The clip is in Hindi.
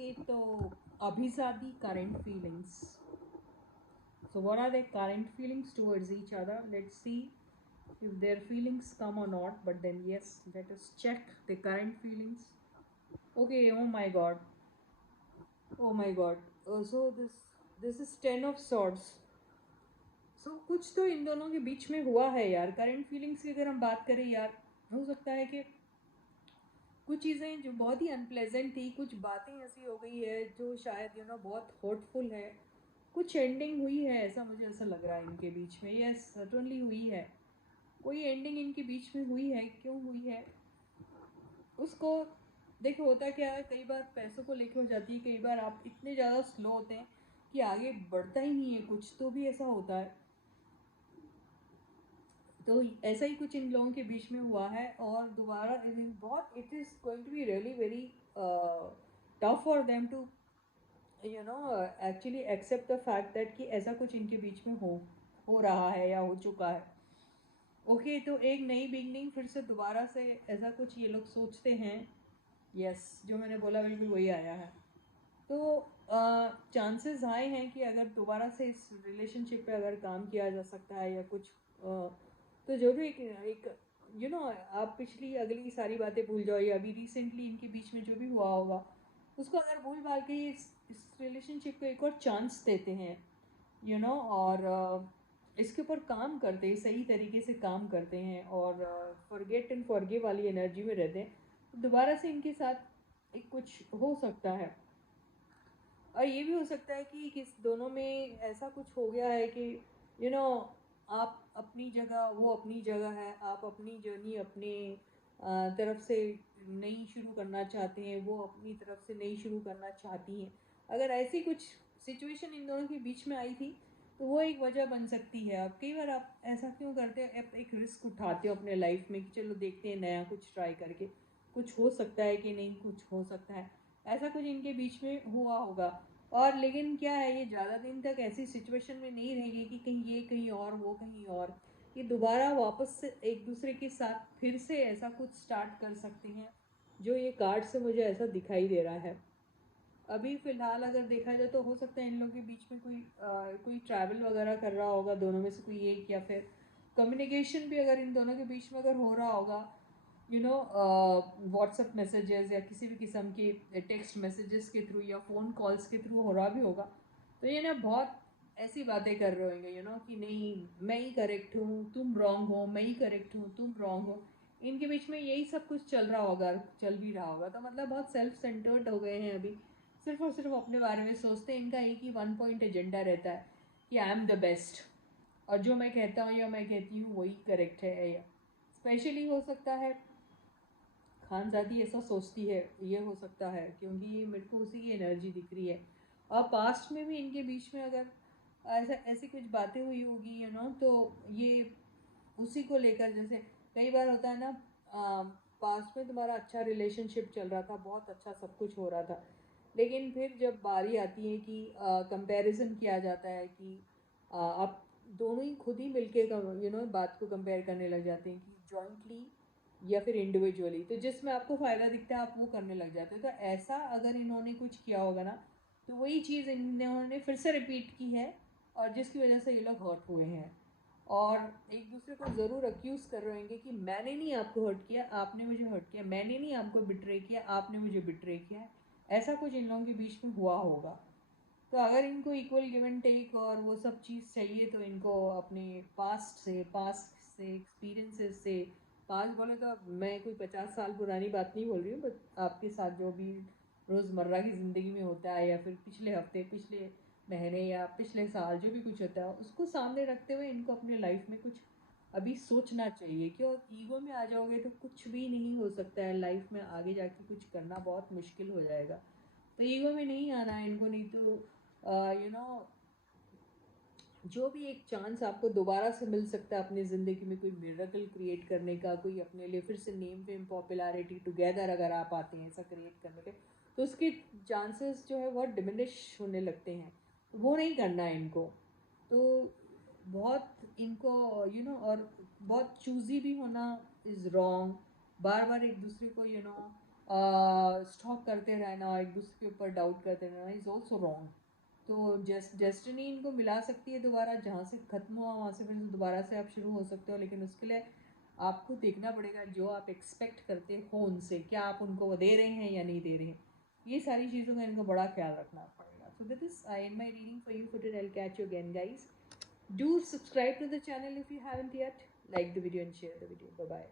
Okay, so Abhizadi current feelings. So what are their current feelings towards each other? Let's see if their feelings come or not. But then yes, let us check the current feelings. Okay, oh my god. Oh my god. So this is 10 of swords. कुछ तो इन दोनों के बीच में हुआ है यार. करंट फीलिंग्स की अगर हम बात करें यार, हो सकता है कि कुछ चीज़ें जो बहुत ही अनप्लेजेंट थी, कुछ बातें ऐसी हो गई है जो शायद बहुत हर्टफुल है. कुछ एंडिंग हुई है, ऐसा मुझे ऐसा लग रहा है इनके बीच में. यस, सर्टनली हुई है. कोई एंडिंग इनके बीच में हुई है. क्यों हुई है उसको देखो. होता क्या है, कई बार पैसों को लेके हो जाती है. कई बार आप इतने ज़्यादा स्लो होते हैं कि आगे बढ़ता ही नहीं है कुछ, तो भी ऐसा होता है. तो ऐसा ही कुछ इन लोगों के बीच में हुआ है. और दोबारा बहुत it is going to be really very tough for them to actually accept the fact that कि ऐसा कुछ इनके बीच में हो रहा है या हो चुका है. ओके, तो एक नई बिगनिंग, फिर से दोबारा से ऐसा कुछ ये लोग सोचते हैं. यस, जो मैंने बोला बिल्कुल वही आया है. तो चांसेस हाई हैं कि अगर दोबारा से इस रिलेशनशिप पे अगर काम किया जा सकता है या कुछ तो जो भी एक आप पिछली अगली सारी बातें भूल जाओ, या अभी रिसेंटली इनके बीच में जो भी हुआ होगा उसको अगर भूल भाल के इस रिलेशनशिप को एक और चांस देते हैं और इसके ऊपर काम करते हैं, सही तरीके से काम करते हैं और फॉरगेट एंड फॉरगिव वाली एनर्जी में रहते हैं, तो दोबारा से इनके साथ एक कुछ हो सकता है. और ये भी हो सकता है कि किस दोनों में ऐसा कुछ हो गया है कि यू नो आप अपनी जगह, वो अपनी जगह है. आप अपनी जर्नी अपने तरफ से नई शुरू करना चाहते हैं, वो अपनी तरफ से नई शुरू करना चाहती हैं. अगर ऐसी कुछ सिचुएशन इन दोनों के बीच में आई थी तो वो एक वजह बन सकती है. अब कई बार आप ऐसा क्यों करते हैं, आप एक रिस्क उठाते हो अपने लाइफ में कि चलो देखते हैं, नया कुछ ट्राई करके कुछ हो सकता है कि नहीं कुछ हो सकता है. ऐसा कुछ इनके बीच में हुआ होगा. और लेकिन क्या है, ये ज़्यादा दिन तक ऐसी सिचुएशन में नहीं रहेगी कि कहीं ये कहीं और वो कहीं और. ये दोबारा वापस से एक दूसरे के साथ फिर से ऐसा कुछ स्टार्ट कर सकते हैं, जो ये कार्ड से मुझे ऐसा दिखाई दे रहा है. अभी फ़िलहाल अगर देखा जाए तो हो सकता है इन लोगों के बीच में कोई ट्रैवल वगैरह कर रहा होगा दोनों में से कोई एक, या फिर कम्युनिकेशन भी अगर इन दोनों के बीच में अगर हो रहा होगा व्हाट्सएप मैसेजेस या किसी भी किस्म के टेक्स्ट मैसेजेस के थ्रू या फ़ोन कॉल्स के थ्रू हो रहा भी होगा. तो ये ना बहुत ऐसी बातें कर रहे होंगे कि नहीं मैं ही करेक्ट हूँ तुम रॉन्ग हो, मैं ही करेक्ट हूँ तुम रॉन्ग हो. इनके बीच में यही सब कुछ चल रहा होगा, चल भी रहा होगा. तो मतलब बहुत सेल्फ सेंटर्ड हो गए हैं अभी. सिर्फ और सिर्फ अपने बारे में सोचते हैं. इनका एक ही वन पॉइंट एजेंडा रहता है कि आई एम द बेस्ट, और जो मैं कहता हूँ या मैं कहती हूँ वही करेक्ट है. या स्पेशली हो सकता है खानजादी ऐसा सोचती है, ये हो सकता है क्योंकि मेरे को उसी की एनर्जी दिख रही है. और पास्ट में भी इनके बीच में अगर ऐसा ऐसी कुछ बातें हुई होगी तो ये उसी को लेकर, जैसे कई बार होता है ना, पास्ट में तुम्हारा अच्छा रिलेशनशिप चल रहा था, बहुत अच्छा सब कुछ हो रहा था, लेकिन फिर जब बारी आती है कि कंपैरिजन किया जाता है कि आप दोनों ही खुद ही मिलके बात को कंपेयर करने लग जाते हैं कि जॉइंटली या फिर इंडिविजुअली, तो जिसमें आपको फ़ायदा दिखता है आप वो करने लग जाते हो. तो ऐसा अगर इन्होंने कुछ किया होगा ना, तो वही चीज़ इन्होंने फिर से रिपीट की है, और जिसकी वजह से ये लोग हर्ट हुए हैं. और एक दूसरे को ज़रूर अक्यूज़ कर रहे होंगे कि मैंने नहीं आपको हर्ट किया, आपने मुझे हर्ट किया. मैंने नहीं आपको बिट्रे किया, आपने मुझे बिट्रे किया. ऐसा कुछ इन लोगों के बीच में हुआ होगा. तो अगर इनको इक्वल गिव एंड टेक और वो सब चीज़ चाहिए, तो इनको अपने पास्ट से एक्सपीरियंसेस से, पास्ट बोले तो अब मैं कोई 50 साल पुरानी बात नहीं बोल रही हूँ, बट आपके साथ जो भी रोज़मर्रा की ज़िंदगी में होता है, या फिर पिछले हफ्ते, पिछले महीने या पिछले साल जो भी कुछ होता है, उसको सामने रखते हुए इनको अपने लाइफ में कुछ अभी सोचना चाहिए. क्यों ईगो में आ जाओगे तो कुछ भी नहीं हो सकता है लाइफ में. आगे जाके कुछ करना बहुत मुश्किल हो जाएगा. तो ईगो में नहीं आना है इनको. नहीं तो यू नो जो भी एक चांस आपको दोबारा से मिल सकता है अपनी ज़िंदगी में कोई मिरेकल क्रिएट करने का, कोई अपने लिए फिर से नेम फेम पॉपुलैरिटी टुगेदर अगर आप आते हैं ऐसा क्रिएट करने के, तो उसके चांसेस जो है बहुत डिमिनिश होने लगते हैं. वो नहीं करना है इनको. तो बहुत इनको और बहुत चूज़ी भी होना इज़ रॉन्ग. बार बार एक दूसरे को स्टॉक करते रहना, एक दूसरे के ऊपर डाउट करते रहना इज़ ऑल्सो रॉन्ग। तो डेस्टिनी इनको मिला सकती है दोबारा, जहाँ से ख़त्म हुआ वहाँ से फिर दोबारा से आप शुरू हो सकते हो, लेकिन उसके लिए आपको देखना पड़ेगा जो आप एक्सपेक्ट करते हो उनसे, क्या आप उनको वो दे रहे हैं या नहीं दे रहे हैं। ये सारी चीज़ों का इनको बड़ा ख्याल रखना पड़ेगा। So this is I and my reading for you for today. I will catch you again guys. Do subscribe to the channel if you haven't yet. Like the video and share the video. Bye bye.